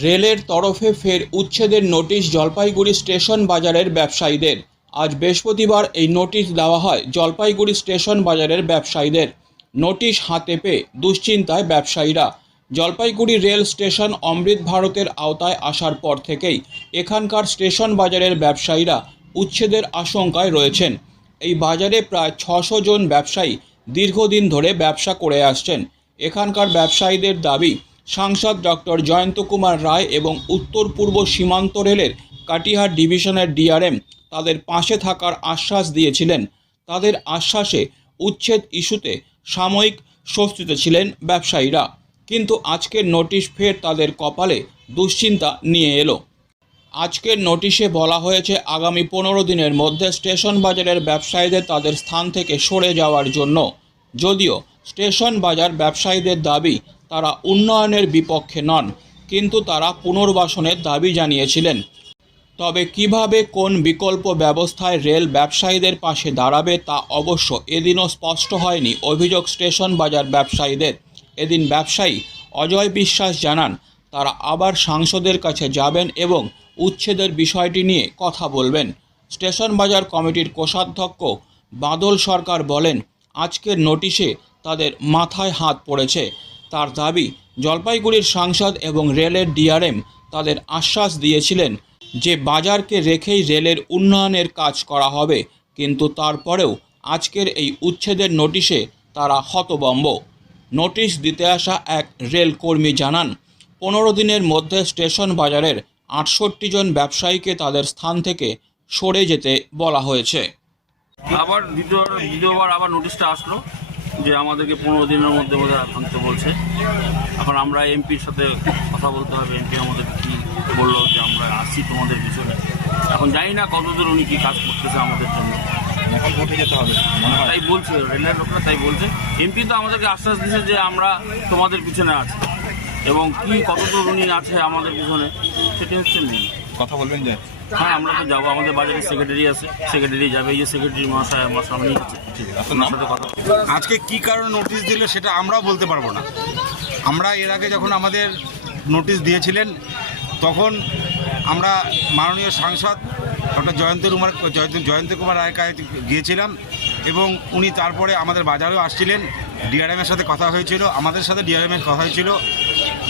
রেলের তরফে ফের উচ্ছেদের নোটিশ জলপাইগুড়ি স্টেশন বাজারের ব্যবসায়ীদের। আজ বৃহস্পতিবার এই নোটিশ দেওয়া হয় জলপাইগুড়ি স্টেশন বাজারের ব্যবসায়ীদের। নোটিশ হাতে পেয়ে দুশ্চিন্তায় ব্যবসায়ীরা। জলপাইগুড়ি রেল স্টেশন অমৃত ভারতের আওতায় আসার পর থেকেই এখানকার স্টেশন বাজারের ব্যবসায়ীরা উচ্ছেদের আশঙ্কায় রয়েছেন। এই বাজারে প্রায় 600 জন ব্যবসায়ী দীর্ঘদিন ধরে ব্যবসা করে আসছেন। এখানকার ব্যবসায়ীদের দাবি, সাংসদ ডক্টর জয়ন্ত কুমার রায় এবং উত্তর পূর্ব সীমান্ত রেলের কাটিহার ডিভিশনের ডিআরএম তাদের পাশে থাকার আশ্বাস দিয়েছিলেন। তাদের আশ্বাসে উচ্ছেদ ইস্যুতে সাময়িক স্বস্তিতে ছিলেন ব্যবসায়ীরা, কিন্তু আজকের নোটিশ ফের তাদের কপালে দুশ্চিন্তা নিয়ে এলো। আজকের নোটিশে বলা হয়েছে আগামী 15 দিনের মধ্যে স্টেশন বাজারের ব্যবসায়ীদের তাদের স্থান থেকে সরে যাওয়ার জন্য। যদিও স্টেশন বাজার ব্যবসায়ীদের দাবি তারা উন্নয়নের বিপক্ষে নন, কিন্তু তারা পুনর্বাসনের দাবি জানিয়েছিলেন। তবে কিভাবে কোন বিকল্প ব্যবস্থায় রেল ব্যবসায়ীদের পাশে দাঁড়াবে তা অবশ্য এদিনও স্পষ্ট হয়নি অভিযোগ স্টেশন বাজার ব্যবসায়ীদের। এদিন ব্যবসায়ী অজয় বিশ্বাস জানান তারা আবার সাংসদের কাছে যাবেন এবং উচ্ছেদের বিষয়টি নিয়ে কথা বলবেন। স্টেশন বাজার কমিটির কোষাধ্যক্ষ বাদল সরকার বলেন, আজকের নোটিশে তাদের মাথায় হাত পড়েছে। তার দাবি, জলপাইগুড়ির সাংসদ এবং রেলের ডিআরএম তাদের আশ্বাস দিয়েছিলেন যে বাজারকে রেখেই রেলের উন্নয়নের কাজ করা হবে, কিন্তু তারপরেও আজকের এই উচ্ছেদের নোটিশে তারা হতভম্ব। নোটিশ দিতে আসা এক রেল কর্মী জানান, 15 দিনের মধ্যে স্টেশন বাজারের 68 জন ব্যবসায়ীকে তাদের স্থান থেকে সরে যেতে বলা হয়েছে। আবার দ্বিতীয়বার আবার নোটিশটা আসলো যে আমাদেরকে 15 দিনের মধ্যে আনতে বলছে। এখন আমরা এমপির সাথে কথা বলতে হবে। এমপি আমাদের কি বললো যে আমরা আসছি তোমাদের পিছনে। এখন জানি না কতদূর উনি কি কাজ করতেছে আমাদের জন্য। এখন ভোটে যেতে হবে তাই বলছে রেলের লোকরা, তাই বলছে। এমপি তো আমাদেরকে আশ্বাস দিয়েছে যে আমরা তোমাদের পিছনে আছি, এবং কি কতদূর উনি আছে আমাদের পিছনে সেটি হচ্ছে নেই। কথা বলবেন যে হ্যাঁ, আমরা তো যাবো। আমাদের বাজারে সেক্রেটারি আছে, সেক্রেটারি যাবে। এই যে সেক্রেটারি মহাশয় আমার সামনেই আছে, আপনার সাথে কথা। আজকে কি কারণে নোটিশ দিল সেটা আমরাও বলতে পারবো না। আমরা এর আগে যখন আমাদের নোটিশ দিয়েছিলেন তখন আমরা মাননীয় সাংসদ ডক্টর জয়ন্ত কুমার রায়ের কাছে গিয়েছিলাম, এবং উনি তারপরে আমাদের বাজারেও আসছিলেন। ডিআরএমের সাথে কথা হয়েছিল, আমাদের সাথে ডিআরএমের কথা হয়েছিল।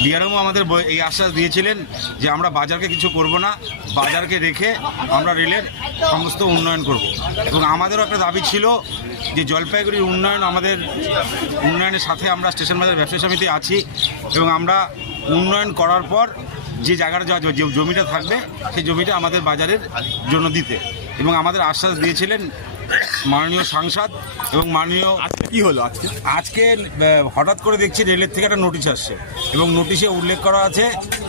ডিআরএমও আমাদের এই আশ্বাস দিয়েছিলেন যে আমরা বাজারকে কিছু করব না, বাজারকে রেখে আমরা রেলের সমস্ত উন্নয়ন করব। এবং আমাদেরও একটা দাবি ছিল যে জলপাইগুড়ির উন্নয়ন, আমাদের উন্নয়নের সাথে আমরা স্টেশন বাজার ব্যবসায়ী সমিতি আছি, এবং আমরা উন্নয়ন করার পর যে জায়গাটা যে জমিটা থাকবে সেই জমিটা আমাদের বাজারের জন্য দিতে, এবং আমাদের আশ্বাস দিয়েছিলেন মাননীয় সাংসদ এবং মাননীয়। কি হলো আজকে হঠাৎ করে দেখছি রেলের থেকে একটা নোটিশ আসছে, এবং নোটিশে উল্লেখ করা আছে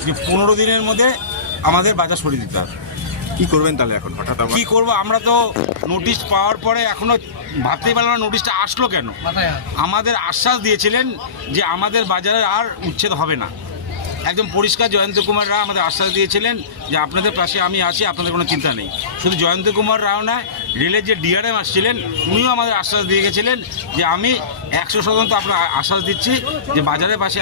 যে 15 দিনের মধ্যে আমাদের বাজার সরিয়ে দিতে হবে। কি করবেন তাহলে এখন হঠাৎ? কি করব, আমরা তো নোটিশ পাওয়ার পরে এখনো ভাবতেই পারলাম না নোটিশটা আসলো কেন। আমাদের আশ্বাস দিয়েছিলেন যে আমাদের বাজারে আর উচ্ছেদ হবে না, একদম পরিষ্কার। জয়ন্ত কুমার রায় আমাদের আশ্বাস দিয়েছিলেন যে আপনাদের পাশে আমি আছি, আপনাদের কোনো চিন্তা নেই। শুধু জয়ন্ত কুমার রায় নয়, রেলের যে ডিআরএম আসছিলেন উনিও আমাদের আশ্বাস দিয়ে গেছিলেন যে আমি 100% আপনার আশ্বাস দিচ্ছি যে বাজারের পাশে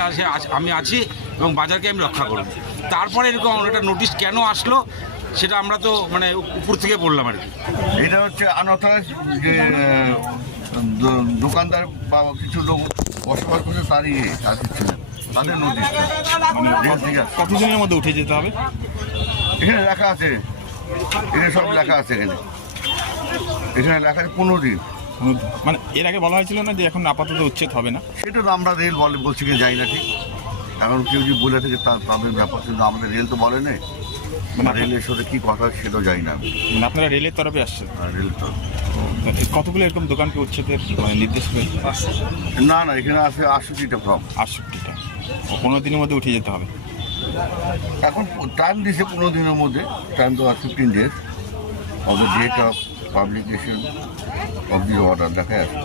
আমি আছি এবং বাজারকে আমি রক্ষা করব। তারপরে এরকম একটা নোটিশ কেন আসলো সেটা আমরা তো মানে উপর থেকে বললাম আর কি। এটা হচ্ছে আনঅথরাইজ যে দোকানদার বা কিছু লোক বসবাস করছে তারই ছিলেন, তাদের নোটিশটা কতদিনের মধ্যে উঠে যেতে হবে এখানে লেখা আছে। এখানে সব লেখা আছে, এখানে লেখা আছে 15 দিন। মানে এর আগে বলা হয়েছিল না যে এখন আপাতত উচ্ছেদ হবে না? সেটা তো আমরা রেল বলছি কি যাই না, ঠিক। এখন কেউ যদি বলে থাকে তাদের ব্যাপার, কিন্তু আমাদের রেল তো বলে নেই। মানে রেলের সাথে কী কথা সেটাও যাই না। মানে আপনারা রেলের তরফে আসছেন? রেলের তরফ কতগুলো এরকম দোকানকে উচ্ছেদের নির্দেশ পেয়েছে? না, এখানে আছে 68টা ফর্ম। 68টা 15 দিনের মধ্যে উঠে যেতে হবে। এখন টাইম দিয়েছে 15 দিনের মধ্যে। টাইম তো 15 days of the date of publication of the order দেখা আছে।